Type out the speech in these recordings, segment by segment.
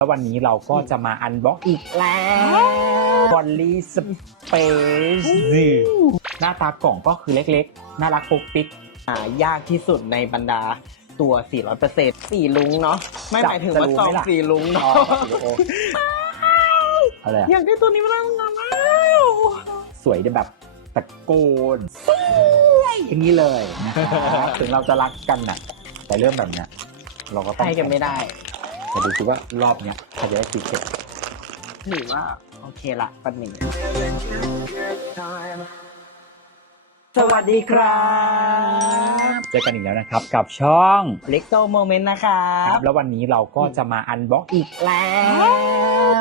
แล้ววันนี้เราก็จะมาอันบ็อกอีกแล้วบอลลี่สเปซหน้าตากล่องก็คือเล็กๆ น่ารักปุ๊กปิ๊กหายากที่สุดในบรรดาตัว 400%สีลุงเนาะไม่จับหมายถึงว่าจะรู้ซอไหมงล่ะสีลุงอ๋อเนาะโอ้อะไรอะอยากได้ตัวนี้มาตั้งนานแล้วสวยแบบตะโกนสวยอย่างนี้เลยนะครับถึงเราจะรักกันน่ะ แต่เรื่องแบบเนี้ยเราก็ต้องให้กันไม่ได้ แต่ดูสิว่ารอบเนี้ยใครจะได้ซีเค็ดถือว่าโอเคละปันหนึ่งสวัสดีครับเจอกันอีกแล้วนะครับกับช่องเล็กโซโมเมนต์นะครัครับบแล้ววันนี้เราก็จะมาอันบ็อกอีกแล้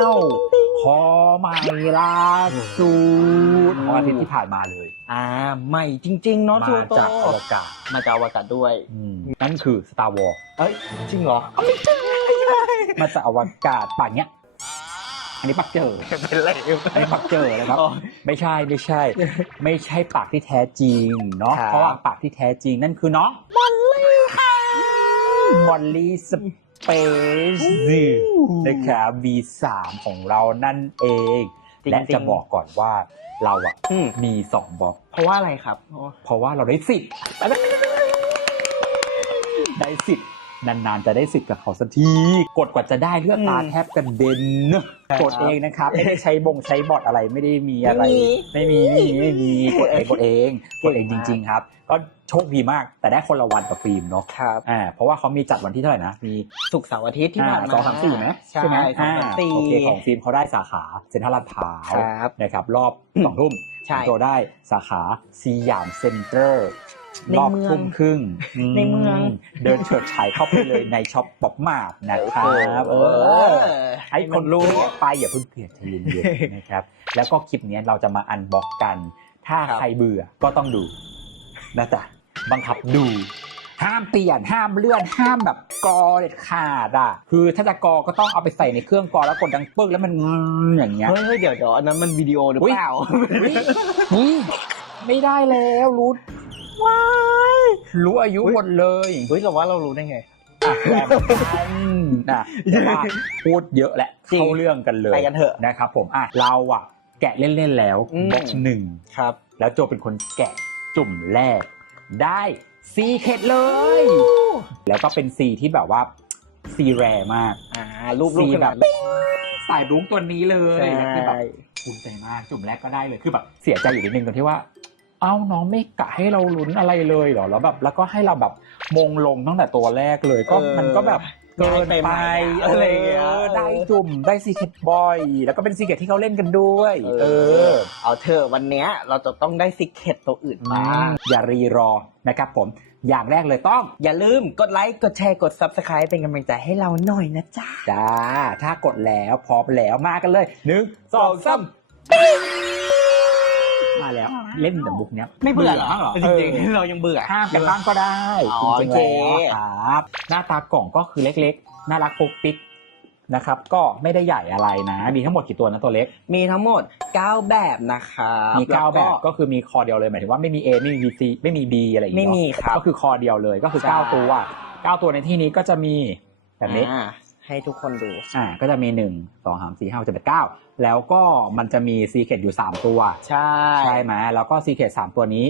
วพอใหม่ล่าสุดของอาทิตย์ที่ผ่านมาเลยอ่าใหม่จริงๆเนาะมาจูโตจากอวกาศมาจากอวกาศด้วยอืมนั่นคือ Star Wars เอ้ยจริงเหรอมาจากอวกาศปากเนี้ย อันนี้ปากเจอ เป็นไรอันนี้ปากเจอนะครับอ๋อไม่ใช่ไม่ใช่ ไม่ใช่ปากที่แท้จริงเนาะ ครับ เพราะว่าปากที่แท้จริงนั่นคือน้องมอลลี่ค่ะมอลลี่สเปซนะครับ V3 ของเรานั่นเอง จริงๆ และจะบอกก่อนว่าเราอะอืมมีสองบล็อก เพราะว่าอะไรครับอ๋อเพราะว่าเราได้สิทธิ์ได้สิทธิ์ นานๆ จะได้สิทธิ์กับเขาสักที กดกว่าจะได้เลือดตาแทบกระเด็นเนอะกดเองนะครับ ไม่ได้ใช้บงใช้บอทอะไรไม่ได้มีอะไร ไม่มีไม่มีไม่มีกดเองกดเองกดเองจริง ๆ ครับ ก็โชคดีมากแต่ได้คนละวันกับฟิล์มเนาะครับอ่าเพราะว่าเขามีจัดวันที่เท่าไหร่นะมีศุกร์เสาร์อาทิตย์ที่ผ่านมาสองสามสี่ไหมใช่ไหมสองสามสี่โอเคของฟิล์มเขาได้สาขาเซ็นทรัลลาดพร้าวครับนะครับรอบสองทุ่มใช่โจได้สาขาสยามเซ็นเตอร์ใน รอบเมืองทุ่มครึ่งในเมือง เดินเฉิดฉายเข้าไปเลยในช็อปป๊อปมาร์ทนะครับเออให้คนรู้ไปอย่าเพิ่งเกลียดใจเย็นๆนะครับ แล้วก็คลิปนี้เราจะมาอันบ็อกกัน ถ้าครับใครเบื่อก็ต้องดูนะจ๊ะบังคับดูห้ามเปลี่ยนห้ามเลื่อนห้ามแบบกอเด็ดขาดอะคือถ้าจะกอก็ต้องเอาไปใส่ในเครื่องกอแล้วกดดังปึ้งแล้วมันอย่างเงี้ยเฮ้ยเฮ้ยเดี๋ยวเดี๋ยวอันนั้นมันวิดีโอหรืออุ๊ยเปล่านี่ไม่ได้แล้วรู้ ว้ายรู้อายุหมดเลยเฮ้ยแต่ว่าเรารู้ได้ไงอะแบบนั้นนะแต่ว่าพูดเยอะแหละจริง เข้าเรื่องกันเลยไปกันเถอะ นะครับผมอะเราอะ แกะเล่น ๆ แล้วอืม บล็อกหนึ่งครับ แล้วโจเป็นคนแกะจุ่มแรก ได้ซีเคดเลย แล้วก็เป็นซีที่แบบว่าซีแรมาก อ่า รูปรูปสีขแบนาบดนี้สายรุ้งตัวนี้เลยใช่ แล้วคือแบบภูมิใจมากจุ่มแรกก็ได้เลยคือแบบเสียใจอยู่นิดนึงตรงที่ว่า เอ้าน้องไม่กะให้เราลุ้นอะไรเลยเหรอแล้วแบบ แล้วก็ให้เราแบบมงลงตั้งแต่ตัวแรกเลยก็เออมันก็แบบเกินไปง่ายไปไหมอะอะไรอย่างเงี้ยได้จุ่มได้ซีเคดบอยแล้วก็เป็นซีเคดที่เขาเล่นกันด้วย เออ เอาเธอะวันเนี้ยเราจะต้องได้ซิกเก็ตตัวอื่นอืบ้ามงอย่ารีรอนะครับผม อย่างแรกเลยต้อง อย่าลืมกดไลค์กดแชร์กด Subscribe เป็นกำลังใจให้เราหน่อยนะจ๊ะ จ้า ถ้ากดแล้วพร้อมแล้วมากันเลยหนึ่งสองสาม มาแล้ว เล่นแต่บุกเนี้ยไม่เบื่อเหรอเออจริงๆเรายังเบื่อห้ามกันบ้างก็ได้อ๋อจริงๆโอเคแล้วครับหน้าตากล่องก็คือเล็กๆ น่ารักปุ๊กปิ๊กนะครับ ก็ไม่ได้ใหญ่อะไรนะ มีทั้งหมดกี่ตัวนะตัวเล็ก มีทั้งหมด 9 แบบนะครับมีเก้าล้วแบบก็คือมีคอเดียวเลยหมายถึงว่าไม่มี A ไม่มี B C ไม่มี B อะไรอย่างไม่เงี้ยมีครับก็คือคอเดียวเลยก็คือใช่เก้าตัวเก้าตัวในที่นี้ก็จะมีแบบนี้อ่า ให้ทุกคนดู อ่าก็จะมีหนึ่งสองสามสี่ห้าหกเจ็ดแปดเก้าแล้วก็มันจะมีซีเคดอยู่สามตัว ใช่ ใช่ไหมแล้วก็ซีเคดสามตัวนี้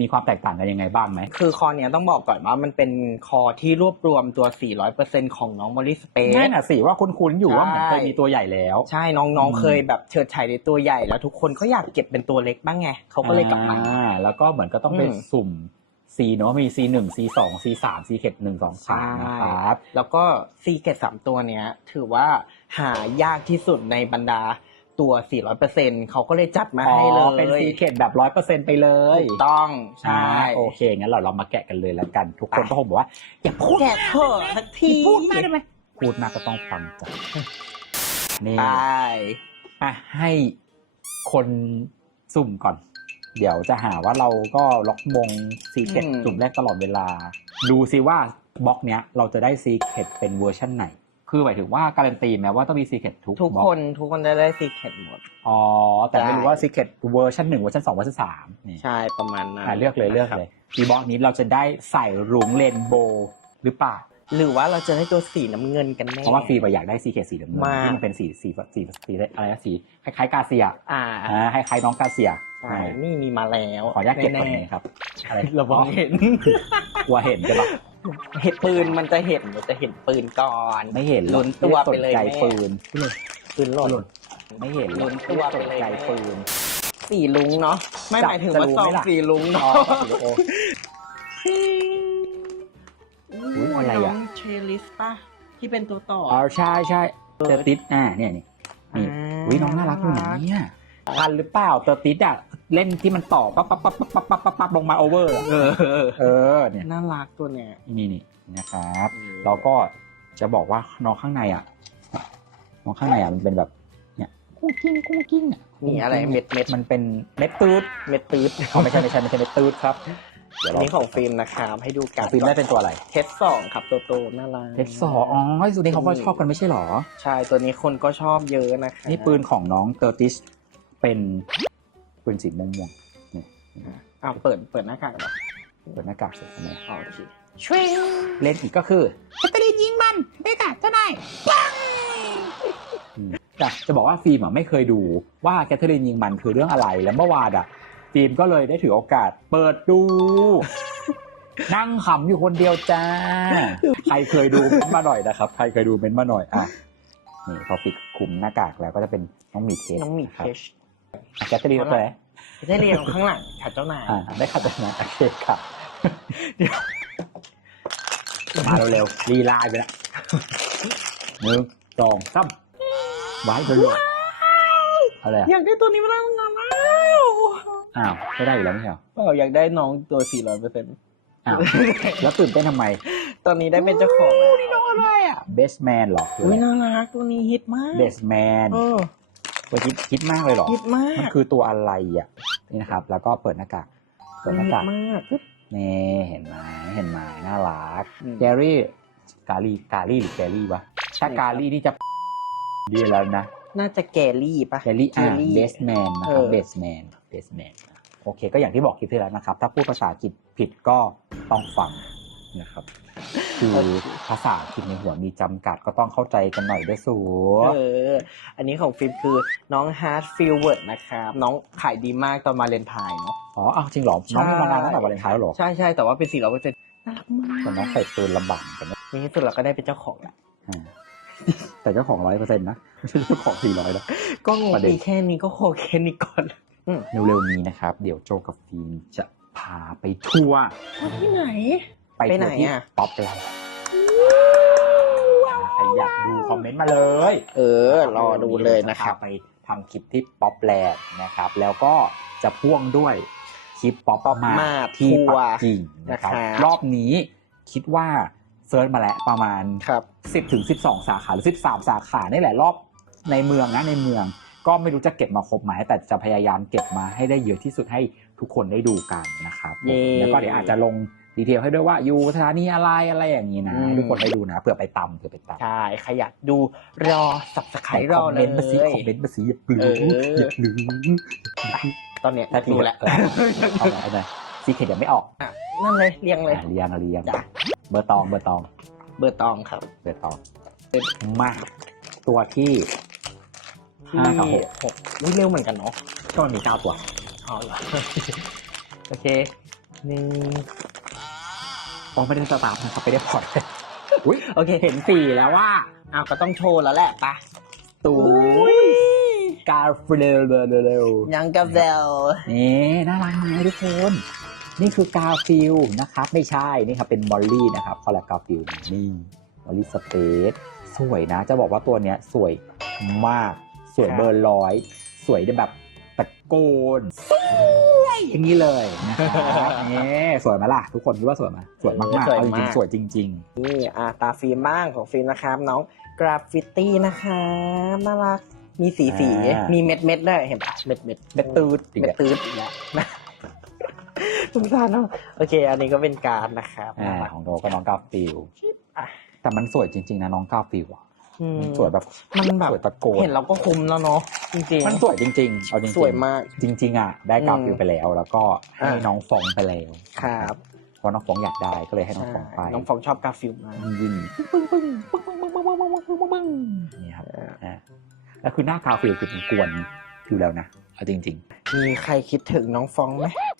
มีความแตกต่างกันยังไงบ้างไหม คือคอเนี้ยต้องบอกก่อนว่ามันเป็นคอที่รวบรวมตัว 400%ของน้องมอลลี่สเปซ นั่นน่ะสิว่าคุ้นๆอยู่ว่าเหมือนใช่เคยมีตัวใหญ่แล้ว ใช่น้องอืม ๆเคยแบบเฉิดฉายในตัวใหญ่แล้วทุกคนก็อยากเก็บเป็นตัวเล็กบ้างไงเขาก็เลยกลับมา อ่แล้วก็เหมือนก็ต้องไปอืม สุ่ม C เนอะมี C หนึ่ง C สอง C สาม C เข็ดหนึ่งสองสามนะครับ แล้วก็ซีเกตสามตัวเนี้ย ถือว่าหายากที่สุดในบรรดาตัว 400%เขาก็เลยจัดมาอ๋อให้เลยเป็น C เข็ดแบบร้อยเปอร์เซ็นต์ไปเลยถูกต้องใช่อ่าโอเค งั้นเราเรามาแกะกันเลยแล้วกัน ทุกคนไปก็คงบอกว่า อย่าพูดแกะเถอะสักทีพูดมากได้ไหมพูดมากก็ต้องฟังจ้ะนี่ไปอะให้คนสุ่มก่อน เดี๋ยวจะหาว่าเราก็ล็อกมงซีเ e ตอืม จุ่มแรกตลอดเวลา ดูซิว่าบล็อกเนี้ยเราจะได้ซีเ e ตเป็นเวอร์ชันไหน คือหมายถึงว่าการันตีไหมว่าต้องมีซีเ e ตทุกทุกบล็อคนทุกคนได้ได้ซีเกตหมด อ๋อ แต่ไม่รู้ใช่ว่าซีเ e ตเวอร์ชันหนึ่งเวอร์ชันสองเวอร์ชันสามนี่ใช่ประมาณนั้นอะเลือกเลยเลือกเลยอีบล็อกนี้เราจะได้ใส่รุ้งเรนโบว์หรือเปล่า หรือว่าเราจะได้ตัวสีน้ำเงินกันแน่ เพราะว่าฟิล์มอะอยากได้สีเขตสีน้ำเงินมาก ที่มันเป็นสีสีสีสีอะไรนะสีคล้ายๆกาเซียอ่า อ่าคล้ายๆน้องกาเซียใช่นี่มีมาแล้วขออนุญาตเก็บก่อนแน่นะครับอะไรๆเรามองเห็นกลัวเห็นใช่ปะเห็นปืนมันจะเห็นมันจะเห็นปืนก่อนไม่เห็นหรอกลุ้นตัวไปเลยม่ด้สนใจแม่ปืนปืนหล่นไม่เห็นหรอกลุ้นตัวไปเลยม่ด้สนใจแม่ปืนสีลุงเนาะไม่จะหมายถึงจะว่ารู้ซอไหมงล่ะสีลุงอ๋อเนาะวิดีโออุ๊ยอะไรอะน้งเชลิสป่ะที่เป็นตัวต่ออ๋อใช่ใช่เตอร์ติสอ่าเนี่ยนี่นี่อ่าวิน้องน่ารักอยู่นะเนี่ย ทันหรือเปล่าเตอร์ติสอะเล่นที่มันต่อปั๊บปั๊บปั๊บปั๊บปั๊บปั๊บปั๊บลงมาโอเวอร์เออเออเนี่ยน่ารักตัวเนี้ยนี่นี่นะครับแล้วก็จะบอกว่าน้องข้างในอะน้องข้างในอะมันเป็นแบบเนี่ยกุ้งกิ้งกุ้งกิ้งอะมีอะไรเม็ดเม็ดมันเป็นเม็ดตืดเม็ดตืดอ๋อไม่ใช่ไม่ใช่ไม่ใช่เม็ดตืดครับเดี๋ยวอันนี้ของฟิล์มนะครับให้ดูกันฟิล์มได้เป็นตัวอะไรเทสสองครับตัวโตน่ารักเพชรสองอ๋อสุดนี้เขาก็ชอบกันไม่ใช่หรอ ใช่ตัวนี้คนก็ชอบเยอะนะคะนี่ปืนของน้องเตอร์ติส เป็นปืนสีม่วงๆนี่อ้าวเปิดเปิดหน้ากากเหรอเปิดหน้ากากเสร็จใช่ไหมอ๋อโอเคช่วยเล่นอีกก็คือแคตเตอรีนยิงมันได้ค่ะเจ้านายอืมจ้ะจะบอกว่าฟิล์มอะไม่เคยดูว่าแคทเธอรีนยิงมันคือเรื่องอะไรแล้วเมื่อวานอะฟิล์มก็เลยได้ถือโอกาส เปิดดู นั่งขำอยู่คนเดียวจ้า ใครเคยดูเม้นต์มาหน่อยนะครับ ใครเคยดูเม้นต์มาหน่อยอะนี่พอปิดคลุมหน้ากากแล้วก็จะเป็นน้องหมีเทสน้องหมีครับเคช แคทเธอรีนตัวไหนได้เรียนข้างหลังค่ะเจ้านายอ่าได้ขัดนะโอเคค่ะมาเร็วๆลีลาไปละหนึ่งสองสามไว้เร็วๆอะไรอะอยากได้ตัวนี้มาตั้งนานแล้วอ้าวไม่ได้อยู่แล้วไม่ใช่เหรอเปล่าอยากได้น้องตัว400เปอร์เซ็นต์อ้าวแล้วตื่นเต้นทำไม ตอนนี้ได้เป็นเจ้าของแล้วนี่น้องอะไรอะเบสแมนหรออุ้ยน่ารักตัวนี้ฮิตมากเบสแมน เออตัวคิดคิดมากเลยเหรอฮิตมามันกคือตัวอะไรอะนี่นะครับ แล้วก็เปิดหน้ากากเปิดหน้ากากฮิตมากนี่เห็นไหมเห็นไหมน่ารักอืมแกรี่กาลี่กาลี่หรือแกรี่วะถ้าไม่ครับกาลี่นี่จะดีแล้วนะ น่าจะแกลี่ปะแกลี่อ่า Gary เบสแมนนะครับเออเบสแมนเบสแมนโอเค ก็อย่างที่บอกคลิปที่แล้วนะครับ ถ้าพูดภาษาอังกฤษผิดก็ต้องฟัง นะครับ คือภาษาอังกฤษในหัวมีจำกัดก็ต้องเข้าใจกันหน่อยด้วยสูเออ อันนี้ของฟิล์มคือน้องฮาร์ดฟิลเวิร์ดนะครับ น้องขายดีมากตอนมาเลนไทน์เนาะ อ๋ออ้าวจริงเหรอ น้องมีมานานตั้งแต่วาเลนไทน์แล้วเหรอ ใช่ใช่แต่ว่าเป็น400เปอร์เซ็นต์น่ารักมากแต่น้องใส่ปืนลำบากกันนะในที่สุดเราก็ได้เป็นเจ้าของแล้วอ่าแต่เจ้าของร้อยเปอร์เซ็นต์นะไม่ใช่เจ้าของสี่ร้อยนะก็งงประเด็นมีแค่นี้ก็โอแค่นี้ก่อนอืมเร็วๆนี้นะครับ เดี๋ยวโจกับฟิล์มจะพาไปทัวร์ที่ไหน ไปไปไหนทัวร์ที่อะ ป๊อปไลน์ใครอยากดูคอมเมนต์มาเลยเออ รอดูเลยนะครับ ไปทำคลิปที่ป๊อปแลนด์นะครับ แล้วก็จะพ่วงด้วยคลิปป๊อปมามาที่ทัวร์ปักกิ่งนะครับ นะครับ รอบนี้คิดว่าเซิร์ชมาแล้วประมาณ ครับ 10ถึง12 สาขาหรือ 13 สาขานี่แหละรอบในเมืองนะในเมือง ก็ไม่รู้จะเก็บมาครบไหมแต่จะพยายามเก็บมาให้ได้เยอะที่สุดให้ทุกคนได้ดูกันนะครับเย้ แล้วก็เดี๋ยวอาจจะลง ดีเทลให้ด้วยว่าอยู่สถานีอะไรอะไรอย่างนี้นะอืมให้ทุกคนได้ดูนะเผื่อไปตำเผื่อไปตำใช่ใครอยากดูรอสับสไครรอคอมเลเมย นต์มาสิคอมเมนต์มาสิอย่าลืเอมออย่าลืมตอนเนี้ยถ้าดูแล้วเออเอาไหนเอาไหนซีเคดยังไม่ออกอะนั่นเลยเรียงเลย อะเรียงเรียงจ้ะ เบอร์ตองเบอร์ตอง เบอร์ตองครับ เบอร์ตองมาตัวที่ห้ากับหกหกอุ้ยเร็วเหมือนกันเนาะก็มีเก้าตัว เอาเหรอโอเคหนึ่ง อ๋อไม่ได้สตาร์ทนะครับไม่ได้พอร์ตอุ้ยโอเคเห็นสี่แล้วว่าอ้าวก็ต้องโชว์แล้วแหละปะตูกาเฟลเร็วยังกับเบลนี่น่ารักไหมทุกคน นี่คือกาฟิลนะครับ ไม่ใช่นี่ครับเป็นมอลลี่นะครับคอลลากาฟิลนี่มอลลี่สเปซสวยนะ จะบอกว่าตัวเนี้ยสวยมาก สวยเบอร์ร้อย สวยได้แบบตะโกนสวย อย่างนี้เลยนะครับนี่สวยไหมล่ะ ทุกคนคิดว่าสวยไหมสวยมากๆเอาจริงๆสวยจริงนี่อ่าตาฟิล์มบ้างของฟิล์มนะครับน้องกราฟฟิตี้นะครับน่ารักมีสีสีอ่ามีมีเม็ดเม็ดๆด้วยเห็นปะเม็ดเม็ดๆเบ็ดตืดอีกเม็ดแล้วตืดอีกแล้วนะสงสารเนาะโอเค อันนี้ก็เป็นการดนะครับอ่าน่ารัก ของโดก็น้องกาฟิลอะ แต่มันสวยจริง ๆ นะน้องกาฟิลอะ อืมสวยแบบมันแบบสวยตะโกนเห็นเราก็คุ้มแล้วเนาะจริงๆมันสวยจริงๆเอาจริงๆสวยมากจริง ๆอะได้กราฟิลอืมไปแล้ว แล้วก็ให้อะน้องฟองไปแล้วครับเพราะน้องฟองอยากได้ก็เลยให้น้องฟองไปน้องฟองชอบกาฟิลมากยินนี่ครับอ่าแล้วคือหน้ากาฟิลคือมันกวนอยู่แล้วนะเอาจริงมีใครคิดถึงน้องฟองไหมๆ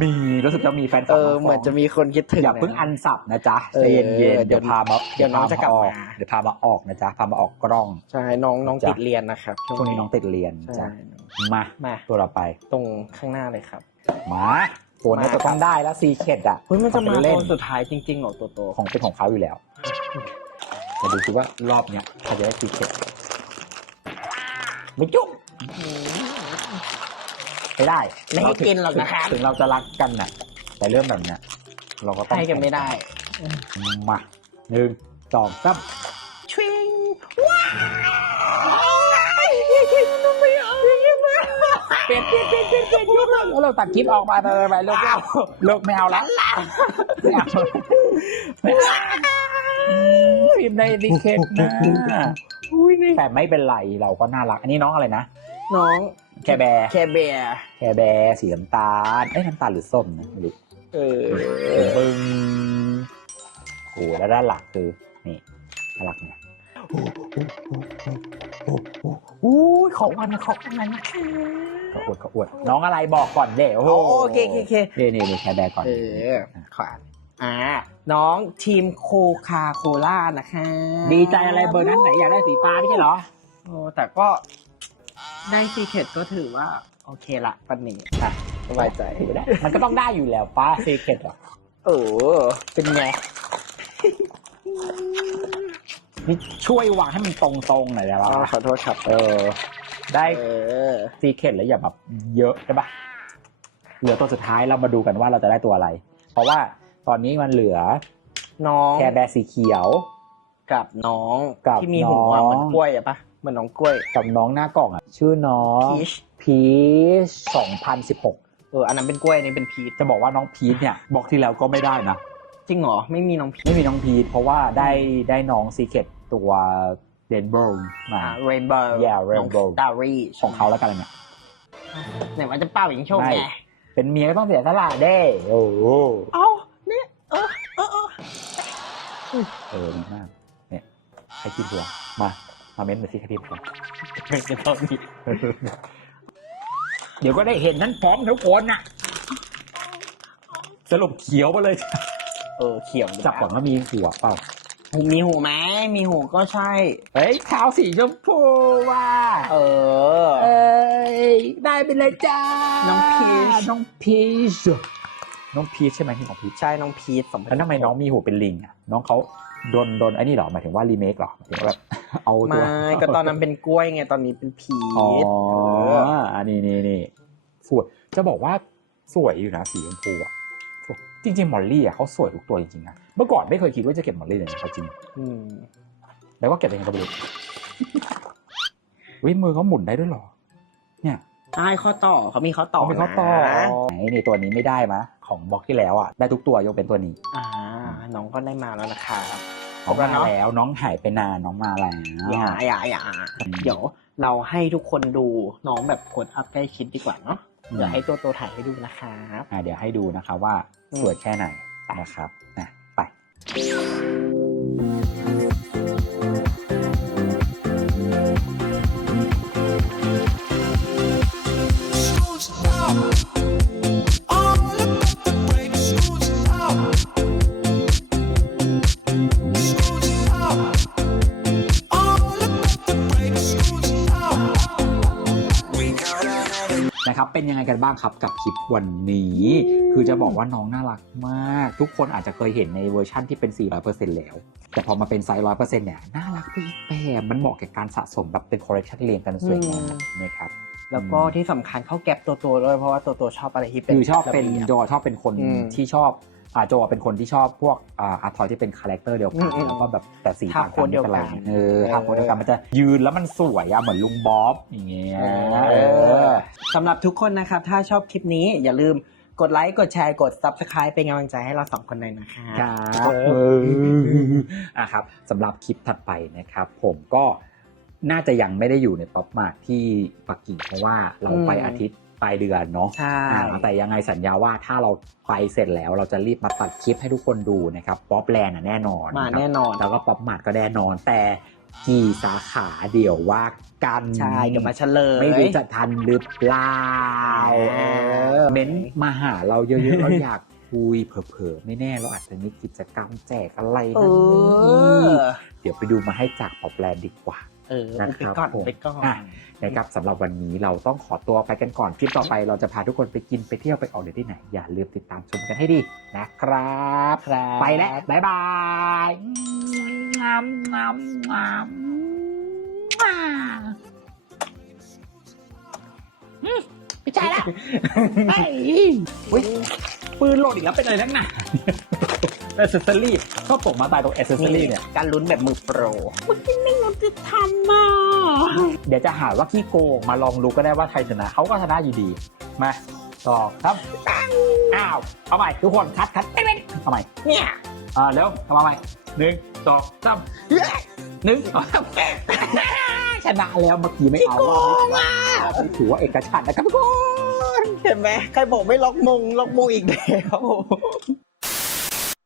มีรู้สึกจะมีแฟนคเอลับอน้งฟงเหมือนจะมีคนคิดถึงอย่าเพิ่งอันสับนะจ๊ะเออใจเย็นๆเดี๋เดี๋ยยววพามาเดี๋ยวน้องจะกลับออมาเดี๋ยวพามาออกนะจ๊ะพามาออกกล้องใช่น้องน้องจ้ะติดเรียนนะครับช่วงนี้น้องติดเรียนใช่จ้ะมามาตัวเราไป ตรงข้างหน้าเลยครับ มาตัวนี้มาจะต้องได้แล้วซีเคดอะเฮ้ยมันจะมาเล่ตนอนสุดท้ายจริงๆเหรอตัวโตของเป็นของเขาอยู่แล้วมาดูซิว่ารอบเนี้ยเขาจะได้ซีเคดไม่จุ๊บ ไม่ได้ไม่ให้กินหรอกนะครับถึงเราจะรักกันน่ะ แต่เรื่องแบบเนี้ย เราก็ต้องให้กันไม่ได้ มาหนึ่งสองสามชวิงเปลี่ยนเปลี่ยนเปลี่ยนเปลี่ยนเปลี่ยนยุดแล้วเราตัดคลิปออกมาไปไปไปเลิกเอาเลิกไม่เอาละไม่เอาไม่เอาพิมพ์ในดิเคทนะแต่ไม่เป็นไรเราก็น่ารัก อันนี้น้องอะไรนะ น้อง แคร์แบร์แคร์เบียร์แคร์แบร์สีน้ำตาลเอ้ยน้ำตาลหรือส้มนะไม่รู้เออบึ้งโอ้แล้วด้านหลังคือนี่น่ารักเนี่ยอู้ยของวันนะของวันนะคะเขาอวดเขาอวด น้องอะไรบอกก่อนเด้โอ้โหโอเคโอเคโอเคนี่นี่นี่แคร์แบร์ก่อนเออขวานอ่าน้องทีมโคคาโคล่านะคะ ดีใจอะไรเบอร์นั้นไหนอยากได้สีฟ้าไม่ใช่เหรอโอ้แต่ก็ ได้ซีเคทก็ถือว่า โอเคละปันนี้อะสบายใจถือได้มันก็ต้องได้อยู่แล้วป้าซีเคทอะเออเป็นไงนี่ช่วยวางให้มันตรงๆหน่อยได้อ๋อปะขอโทษครับเออ ได้เออซีเคทแล้วอย่าแบบเยอะใช่ปะเหลือตัวสุดท้ายเรามาดูกันว่าเราจะได้ตัวอะไร เพราะว่าตอนนี้มันเหลือน้องแคร์แบร์สีเขียว กับน้องกับที่มีหัวน้องเหมือนกล้วยอะปะเห มือนน้องกล้วย กับน้องหน้ากล่องอะ ชื่อน้องพีชพีช2016เอออันนั้นเป็นกล้วยอันนี้เป็นพีชจะบอกว่าน้องพีชเนี่ยบอกที่แล้วก็ไม่ได้นะ จริงเหรอ ไม่มีน้องพีชไม่มีน้องพีชเพราะว่าได้ได้น้องซีเคทตัวเดนเบิร์มาอ่าเรนโบว์ Yeah น้อง Rainbow สตาร์รี่ของเขาแล้วกันเนี่ย ไหนว่าจะเป้าหญิงโชคไงไม่เป็นเมียก็ต้องเสียสละเด้โอ้โหเอ้าเนี่ยเออเออเออเออดีมากเนี่ยใครพิมพ์ตัวมา มาเม้นต์มาสิใครพิมพ์ตัวเป็นจะต้องมีเดี๋ยวก็ได้เห็นนั้นพร้อมทุกคนน่ะ สรุปเขียวไปเลย เออเขียวจับก่อนว่ามีหัวเปล่า มีหูไหมมีหูก็ใช่ เฮ้ยเท้าสีชมพูว่ะเออ เอ้ยได้ไปเลยจ้า น้องพีช น้องพีชน้องพีชใช่ไหมที่ของพีชใช่น้องพีทสองแล้วทำไมน้องมีหูเป็นลิงอะน้องเขา โดนโดนไอ้นี่เหรอหมายถึงว่ารีเมคเหรอหมายถึงว่าแบบเอาตัวไม่ก็ตอนนั้นเป็นกล้วยไงตอนนี้เป็นพีอ๋อทเอออันนี้นี่นี่สวยจะบอกว่าสวยอยู่นะสีชมพูอะสวยจริงๆมอลลี่อะเขาสวยทุกตัวจริงๆนะเมื่อก่อนไม่เคยคิดว่าจะเก็บมอลลี่เลยนะเขาจริงอืมแล้วก็เก็บยังไงก็ไม่รู้วิมือเขาหมุนได้ด้วยเหรอ เนี่ยใช่ข้อต่อเขามีข้อต่อเขาเป็นข้อต่อนะไหนในตัวนี้ไม่ได้มะของบล็อกที่แล้วอะได้ทุกตัวยกเป็นตัวนี้ อ่า น้องก็ได้มาแล้วนะครั บน้องครบแล้มาวเนอะแล้วน้องหายไปนานน้องมาแล้วอย่าอย่าอย่าเดี๋ยวเราให้ทุกคนดูน้องแบบกดอัพใกล้ชิดดีกว่าเนาะเดี๋ยวให้ตัวโตถ่ายให้ดูนะครับอะเดี๋ยวให้ดูนะครับว่าอืมสวยแค่ไหนนะครับอะไป ยังไงกันบ้างครับกับคลิปวันนี้ คือจะบอกว่าน้องน่ารักมาก ทุกคนอาจจะเคยเห็นในเวอร์ชั่นที่เป็น 400%แล้ว แต่พอมาเป็นไซส์100%เนี่ย น่ารักไปอีกแบบมันเหมาะกับการสะสมแบบเป็นคอลเลคชันเรียงกันสวยงามนะครับแล้วก็ที่สำคัญเข้าแก็บตัวโตด้วยเพราะว่าตัวโตชอบอะไรที่เป็นคือชอบเป็นระบียบโจชอบเป็นคนอืมที่ชอบอ่า โจเป็นคนที่ชอบพวกอ่าอาร์ทอยที่เป็นคาแรคเตอร์เดียวกันอืมอืมแล้วก็แบบแต่สีท่าต่างโคกันนเดียวไม่เป็นไรกันเออเออท่าโคนเดียวกันมันจะยืนแล้วมันสวยอะเหมือนลุงบ๊อบอย่างเงี้ยเอเอออสำหรับทุกคนนะครับ ถ้าชอบคลิปนี้อย่าลืมกดไลค์ กดแชร์ กด Subscribe เป็นกำลังใจให้เราสองคนหน่อยนะครับครับเอออะครับสำหรับคลิปถัดไปนะครับ ผมก็น่าจะยังไม่ได้อยู่ในป๊อปมาร์ทที่ปักกิ่งเพราะว่าเราไปอืมอาทิตย์ ปลายเดือนเนาะใช่อ่าแต่ยังไงสัญญาว่าถ้าเราไปเสร็จแล้วเราจะรีบมาตัดคลิปให้ทุกคนดูนะครับป๊อปแลนด์แน่นอนมาครับแน่นอน แล้วก็ป๊อปมาร์ทก็แน่นอนแต่กี่สาขาเดี๋ยวว่ากันใช่เดี๋ยวมาเฉลยไม่รู้จะทันหรือเปล่าอ่าเออเม้นต์มาหาเราเยอะๆเราอยากคุยเผลอๆไม่แน่เราอาจจะมีกิจกรรมแจกอะไรเอนั่นนี่อเดี๋ยวไปดูมาให้จากป๊อปแลนด์ดีกว่า เออนะไปครับก่อนผมไปก่อนอะนะครับสำหรับวันนี้เราต้องขอตัวไปกันก่อนคลิปต่อไปเราจะพาทุกคนไปกินไปเที่ยวไปออกเดทที่ไหน อย่าลืมติดตามชมกันให้ดีนะครับครับไปแล้วบ๊ายบายงามงามงามไม่ใช่ละไอ้อุ๊ยปืนโหลดอีกแล้วเป็นอะไรนักหนา เอเซสซอรี่ก็ตกมาตายตรงเอเซสซอรี่เนี่ย การลุ้นแบบมือโปรทำมาเดี๋ยวจะหาว่าขี้โกงมาลองดูก็ได้ว่าใครชนะเขาก็ชนะอยู่ดี มาต่อครับ อ้าว เอาใหม่ทุกคนคัดคัดเอ้ยเอาใหม่เนี่ยอ่าเร็วทำมาใหม่หนึ่งสองสามหนึ่งสองสามชนะแล้วเมื่อกี้ไม่เอารอบนี้ถือว่าเอกฉันท์นะครับทุกคนเห็นไหมใครบอกไม่ล็อกมงล็อกมงอีกแล้ว